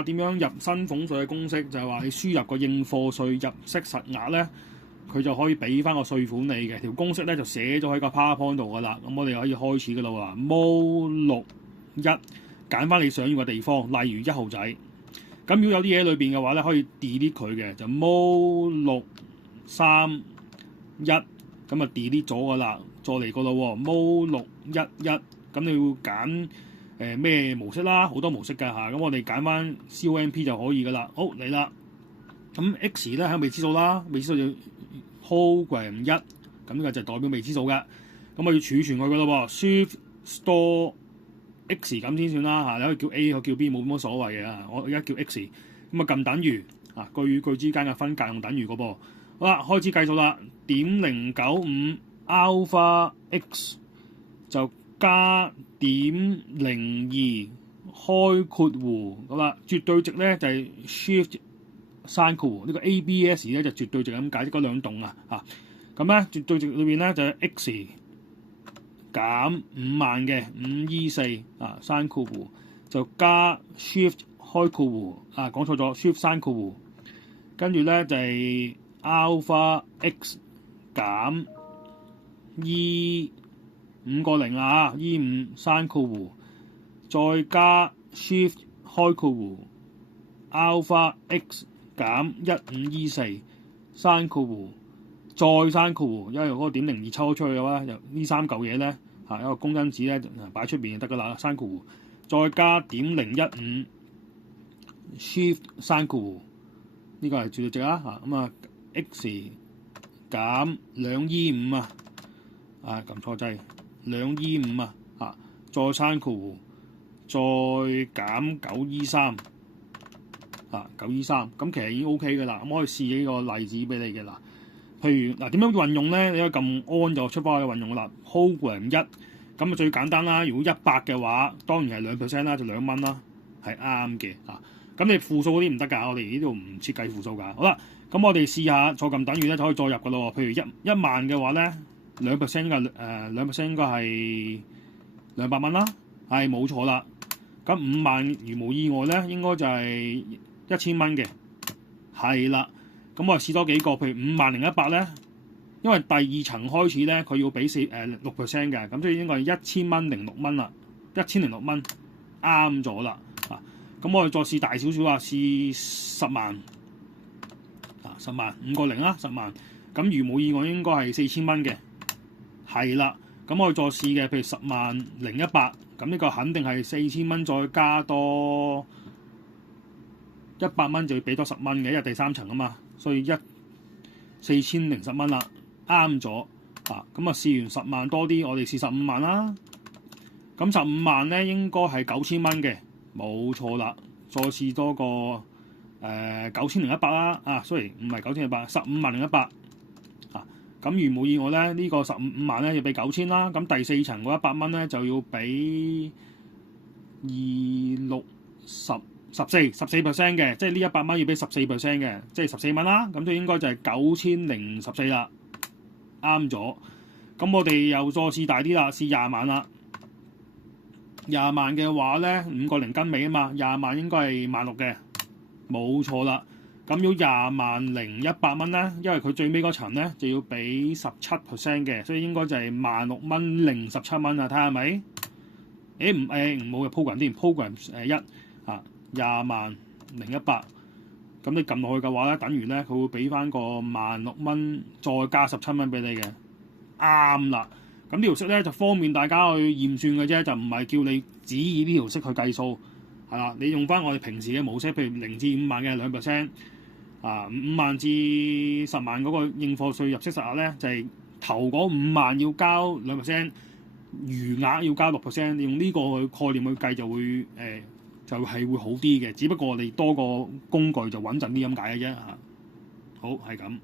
下點樣入薪俸稅嘅公式，就係話你輸入個應課稅入息實額咧，佢就可以俾翻個稅款你嘅。條公式咧就寫咗喺個 PowerPoint 度噶啦。咁我哋可以開始噶啦喎。Mo61揀翻你想要嘅地方，例如1號仔。咁如果有啲嘢喺裏邊嘅話咧，可以 delete 佢嘅，就 Mo631咁啊 delete 咗噶啦。再嚟個咯喎，Mo611咁你要揀咩模式啦？好多模式㗎嚇。咁我哋揀翻 COMP 就可以㗎啦。好嚟啦。咁 X 咧喺未知數啦，未知數就 program 1，咁呢個就代表未知數嘅。咁我要儲存佢㗎咯喎 ，Shift Store X 咁先算啦嚇。你可以叫 A，可以叫 B，冇乜所謂嘅。我而家叫 X，咁啊撳等於啊，句與句之間嘅分隔用等於個噃。好啦，開始計數啦。0.095 Alpha X 就加0.02開括弧，好啦，絕對值咧就係 Shift 刪括弧，呢個 ABS 咧就絕對值咁解，即嗰兩棟啊嚇。咁咧絕對值裏邊咧就係 X 減50000嘅524啊刪括弧，就加 Shift 開括弧啊講錯咗 Shift 刪括弧，跟住咧就係 Alpha X 減 5個零啊，5刪括弧，再加 Shift 開括弧 Alpha X 減1524刪括弧，再刪括弧，因為嗰個0.02抽出去嘅話，就呢3嚿嘢咧嚇一個公因子咧擺出邊就得噶啦，刪括弧，再加0.015 Shift 刪括弧，呢個係絕對值啊嚇，咁啊 X 減225啊，撳錯掣。225啊，嚇，再刪括弧，再減923，啊923，咁其實已經 OK 嘅啦。咁可以試幾個例子俾你嘅啦。譬如嗱，點樣運用咧？你可以撳 on 就出翻去運用啦。Program 1，咁啊最簡單啦。如果100嘅話，當然係2%啦，就2蚊啦，係啱嘅嚇。咁你負數嗰啲唔得㗎，我哋呢度唔設計負數㗎。好啦，咁我哋試下再撳等於咧，就可以再入㗎咯。譬如1萬嘅話咧。2% 嘅2% 應該係200蚊啦，係冇錯啦。咁5萬如無意外咧，應該就係1000蚊嘅，係啦。咁我試多幾個，譬如50100咧，因為第2層開始咧，佢要俾6% 嘅，咁所以應該係1000蚊06蚊啦，1006蚊啱咗啦。咁我哋再試大少少啊，試10萬10萬5個零啦，10萬。咁如無意外應該係4000蚊嘅。係啦，咁我哋再試嘅，譬如100100，咁呢個肯定係4000蚊，再加多100蚊就要俾多10蚊嘅，因為第3層啊嘛，所以4010蚊啦，啱咗啊！咁啊試完10萬多啲，我哋試15萬啦。咁15萬咧應該係9000蚊嘅，冇錯啦。再試多個900100啦，sorry 唔係950100，150100。咁如無意外咧，呢個15萬咧要俾9000啦。咁第4層嗰100蚊咧就要俾14% 嘅，即係呢100蚊要俾14% 嘅，即係14蚊啦。咁就應該就係9014啦，啱咗。咁我哋又再試大啲啦，試20萬啦。20萬嘅話咧，5個零跟尾啊嘛，20萬應該係16000嘅，冇錯啦。咁要200100蚊咧，因為佢最尾嗰層咧就要俾17% 嘅，所以應該就係160,017蚊啊！睇下係咪？唔冇嘅 program 添 ，program 1啊200100，咁你撳落去嘅話咧，等於咧佢會俾翻個16000蚊，再加17蚊俾你嘅，啱啦。咁呢條式咧就方便大家去驗算嘅啫，就唔係叫你指意呢條式去計數，係啦。你用翻我哋平時嘅模式，譬如0至5萬嘅2%。5萬至10萬嗰個應課稅入息實額咧，就係頭嗰5萬要交2%，餘額要交6%。你用呢個概念去計就會就係會好啲嘅。只不過我哋多個工具就穩陣啲咁解嘅啫嚇。好係咁。